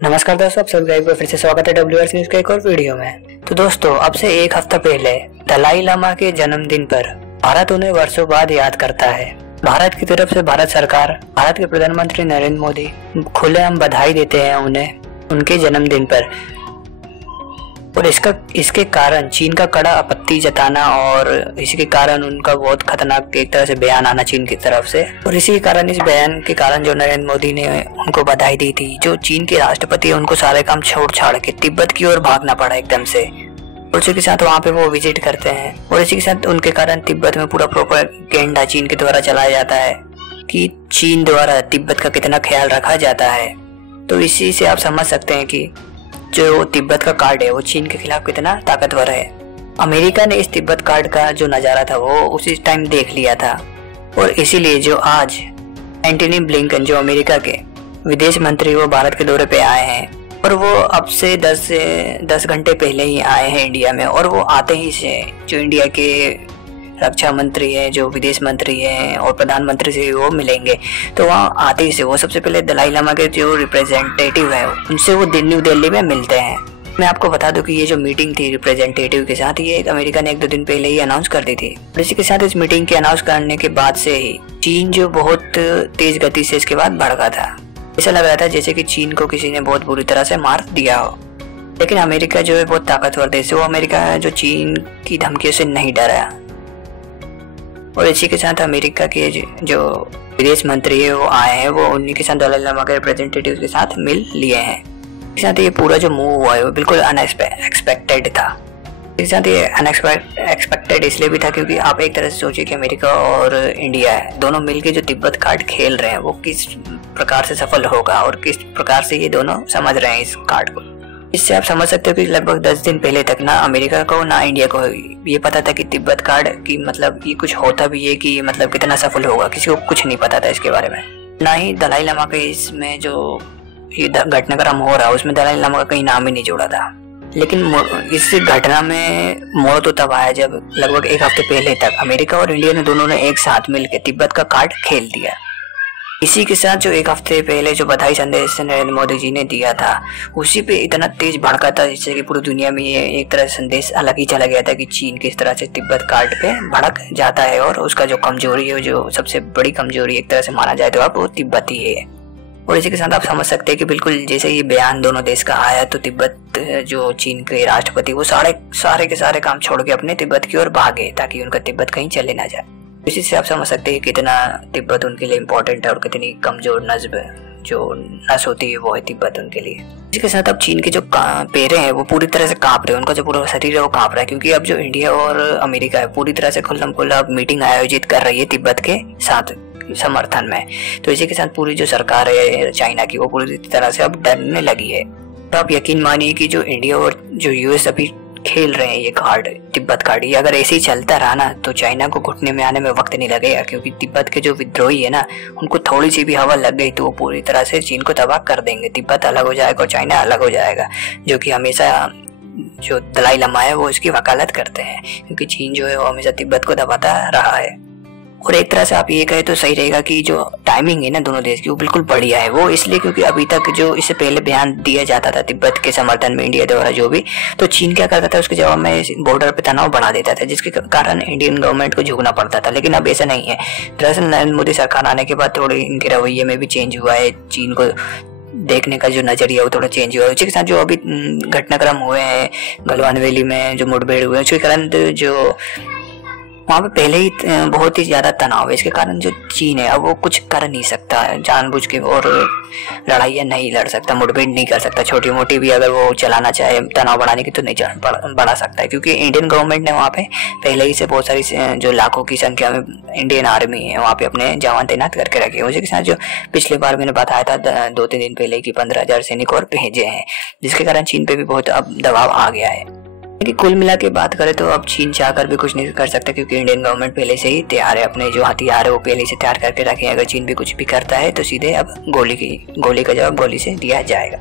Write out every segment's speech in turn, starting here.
नमस्कार दोस्तों, आप सब्सक्राइब को फिर से स्वागत है डब्ल्यूआरसी न्यूज के एक और वीडियो में। तो दोस्तों, अब से एक हफ्ता पहले दलाई लामा के जन्मदिन पर भारत उन्हें वर्षों बाद याद करता है। भारत की तरफ से भारत सरकार, भारत के प्रधानमंत्री नरेंद्र मोदी खुलेआम बधाई देते हैं उन्हें उनके जन्मदिन पर। और इसके कारण चीन का कड़ा आपत्ति जताना और इसी के कारण उनका बहुत खतरनाक एक तरह से बयान आना चीन की तरफ से। और इसी कारण, इस बयान के कारण जो नरेंद्र मोदी ने उनको बधाई दी थी, जो चीन के राष्ट्रपति उनको सारे काम छोड़ छाड़ के तिब्बत की ओर भागना पड़ा एकदम से। और उसी के साथ वहाँ पे वो विजिट करते हैं और इसी के साथ उनके कारण तिब्बत में पूरा प्रोपेगेंडा चीन के द्वारा चलाया जाता है कि चीन द्वारा तिब्बत का कितना ख्याल रखा जाता है। तो इसी से आप समझ सकते हैं कि जो तिब्बत का कार्ड है वो चीन के खिलाफ कितना ताकतवर है। अमेरिका ने इस तिब्बत कार्ड का जो नज़ारा था वो उसी टाइम देख लिया था और इसीलिए जो आज एंटनी ब्लिंकन, जो अमेरिका के विदेश मंत्री, वो भारत के दौरे पे आए हैं। और वो अब से 10 घंटे पहले ही आए हैं इंडिया में। और वो आते ही से जो इंडिया के रक्षा मंत्री है, जो विदेश मंत्री है और प्रधानमंत्री से वो मिलेंगे। तो वहाँ आते ही से वो सबसे पहले दलाई लामा के जो रिप्रेजेंटेटिव है उनसे वो न्यू दिल्ली में मिलते हैं। मैं आपको बता दूं कि ये जो मीटिंग थी रिप्रेजेंटेटिव के साथ, ये अमेरिका ने 1-2 दिन पहले ही अनाउंस कर दी थी। इसी के साथ इस मीटिंग के अनाउंस करने के बाद से ही चीन जो बहुत तेज गति से इसके बाद भड़का था। ऐसा लग रहा था जैसे कि चीन को किसी ने बहुत बुरी तरह से मार दिया हो। लेकिन अमेरिका जो है बहुत ताकतवर देश है, वो अमेरिका जो चीन की धमकियों से नहीं डरा। और इसी के साथ अमेरिका के जो विदेश मंत्री है वो आए हैं, वो उन्हीं के साथ दलाई लामा के रिप्रेजेंटेटिव के साथ मिल लिए हैं। इसके साथ ये पूरा जो मूव हुआ है वो बिल्कुल अनएक्सपेक्टेड था। इसके साथ ये अनएक्सपेक्टेड इसलिए भी था क्योंकि आप एक तरह से सोचिए कि अमेरिका और इंडिया दोनों मिलके जो तिब्बत कार्ड खेल रहे हैं वो किस प्रकार से सफल होगा और किस प्रकार से ये दोनों समझ रहे हैं इस कार्ड को। इससे आप समझ सकते हो कि लगभग 10 दिन पहले तक ना अमेरिका को ना इंडिया को ये पता था कि तिब्बत कार्ड की मतलब ये कुछ होता भी है कि मतलब कितना सफल होगा, किसी को कुछ नहीं पता था इसके बारे में। ना ही दलाई लामा के इसमें जो ये घटनाक्रम हो रहा है उसमें दलाई लामा का कहीं नाम ही नहीं जोड़ा था। लेकिन इस घटना में मोड़ तो तब आया जब लगभग एक हफ्ते पहले तक अमेरिका और इंडिया ने दोनों ने एक साथ मिलकर तिब्बत का कार्ड खेल दिया। इसी के साथ जो एक हफ्ते पहले जो बधाई संदेश नरेंद्र मोदी जी ने दिया था, उसी पे इतना तेज भड़का था जिससे कि पूरी दुनिया में ये एक तरह संदेश अलग ही चला गया था कि चीन किस तरह से तिब्बत कार्ड पे भड़क जाता है और उसका जो कमजोरी है, जो सबसे बड़ी कमजोरी एक तरह से माना जाए तो अब वो तिब्बत ही है। और इसी के साथ आप समझ सकते हैं कि बिल्कुल जैसे ये बयान दोनों देश का आया तो तिब्बत जो चीन के राष्ट्रपति वो सारे के सारे काम छोड़ के अपने तिब्बत की ओर भागे ताकि उनका तिब्बत कहीं चले ना जाए। इसी से आप समझ सकते हैं कितना तिब्बत उनके लिए इम्पोर्टेंट है और कितनी कमजोर नस्ब जो नस होती है वो है तिब्बत उनके लिए। इसके साथ अब चीन के जो पैरे हैं वो पूरी तरह से कांप रहे हैं, उनका जो पूरा शरीर है वो कांप रहा है क्योंकि अब जो इंडिया और अमेरिका है पूरी तरह से खुल्लम खुल्ला मीटिंग आयोजित कर रही है तिब्बत के साथ समर्थन में। तो इसी के साथ पूरी जो सरकार है चाइना की वो पूरी तरह से अब डरने लगी है। तो आप यकीन मानिए कि जो इंडिया और जो यूएस अभी खेल रहे हैं ये कार्ड, तिब्बत कार्ड, ये अगर ऐसे ही चलता रहा ना तो चाइना को घुटने में आने में वक्त नहीं लगेगा क्योंकि तिब्बत के जो विद्रोही है ना उनको थोड़ी सी भी हवा लग गई तो वो पूरी तरह से चीन को तबाह कर देंगे। तिब्बत अलग हो जाएगा और चाइना अलग हो जाएगा, जो कि हमेशा जो दलाई लामा है वो इसकी वकालत करते हैं क्योंकि चीन जो है वो हमेशा तिब्बत को दबाता रहा है। और एक तरह से आप ये कहे तो सही रहेगा कि जो टाइमिंग है ना दोनों देश की वो बिल्कुल बढ़िया है। वो इसलिए क्योंकि अभी तक जो इससे पहले बयान दिया जाता था तिब्बत के समर्थन में इंडिया द्वारा जो भी, तो चीन क्या करता था उसके जवाब में बॉर्डर पे तनाव बढ़ा देता था जिसके कारण इंडियन गवर्नमेंट को झुकना पड़ता था। लेकिन अब ऐसा नहीं है। दरअसल नरेंद्र मोदी सरकार आने के बाद थोड़ी इनके रवैये में भी चेंज हुआ है, चीन को देखने का जो नजरिया वो थोड़ा चेंज हुआ है। उसके साथ जो अभी घटनाक्रम हुए हैं गलवान वैली में जो मुठभेड़ हुए उसके कारण जो वहाँ पे पहले ही बहुत ही ज्यादा तनाव है, इसके कारण जो चीन है अब वो कुछ कर नहीं सकता जानबूझ के और लड़ाइयाँ नहीं लड़ सकता, मुठभेड़ नहीं कर सकता। छोटी मोटी भी अगर वो चलाना चाहे तनाव बढ़ाने की तो नहीं बढ़ा सकता है क्योंकि इंडियन गवर्नमेंट ने वहाँ पे पहले ही से बहुत सारी जो लाखों की संख्या में इंडियन आर्मी है वहाँ पे अपने जवान तैनात करके रखे। उसी के साथ जो पिछले बार मैंने बताया था 2-3 दिन पहले कि 15,000 सैनिक और भेजे हैं, जिसके कारण चीन पे भी बहुत अब दबाव आ गया है। कि कुल मिला के बात करें तो अब चीन चाहकर भी कुछ नहीं कर सकता क्योंकि इंडियन गवर्नमेंट पहले से ही तैयार है, अपने जो हथियार है वो पहले से तैयार करके रखे हैं। अगर चीन भी कुछ भी करता है तो सीधे अब गोली का जवाब गोली से दिया जाएगा।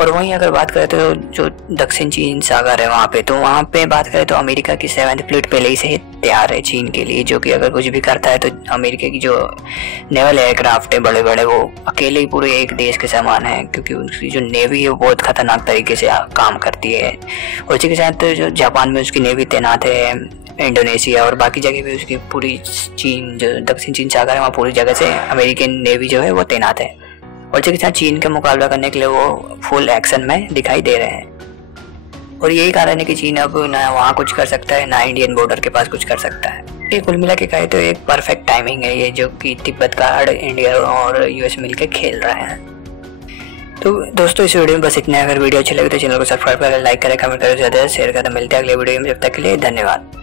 और वहीं अगर बात करें तो जो दक्षिण चीन सागर है वहाँ पे, तो वहाँ पे बात करें तो अमेरिका की 7th फ्लीट पहले ही से तैयार है चीन के लिए, जो कि अगर कुछ भी करता है तो अमेरिका की जो नेवल एयरक्राफ्ट है बड़े बड़े, वो अकेले ही पूरे एक देश के समान है, क्योंकि उनकी जो नेवी है वो बहुत खतरनाक तरीके से काम करती है। और उसी के साथ जो जापान में उसकी नेवी तैनात है, इंडोनेशिया और बाकी जगह भी उसकी पूरी चीन जो दक्षिण चीन सागर है वहाँ पूरी जगह से अमेरिकन नेवी जो है वो तैनात है। और इसके साथ चीन का मुकाबला करने के लिए वो फुल एक्शन में दिखाई दे रहे हैं। और यही कारण है कि चीन अब ना वहाँ कुछ कर सकता है ना इंडियन बॉर्डर के पास कुछ कर सकता है। ये कुल मिला के कहे तो एक परफेक्ट टाइमिंग है ये, जो कि तिब्बत कार्ड इंडिया और यूएस मिलकर खेल रहे हैं। तो दोस्तों इस वीडियो में बस इतना। अगर वीडियो अच्छी लगे तो चैनल को सब्सक्राइब करें, लाइक करें, कमेंट करें, ज़्यादा शेयर करें। मिलते हैं अगले वीडियो में, जब तक के लिए धन्यवाद।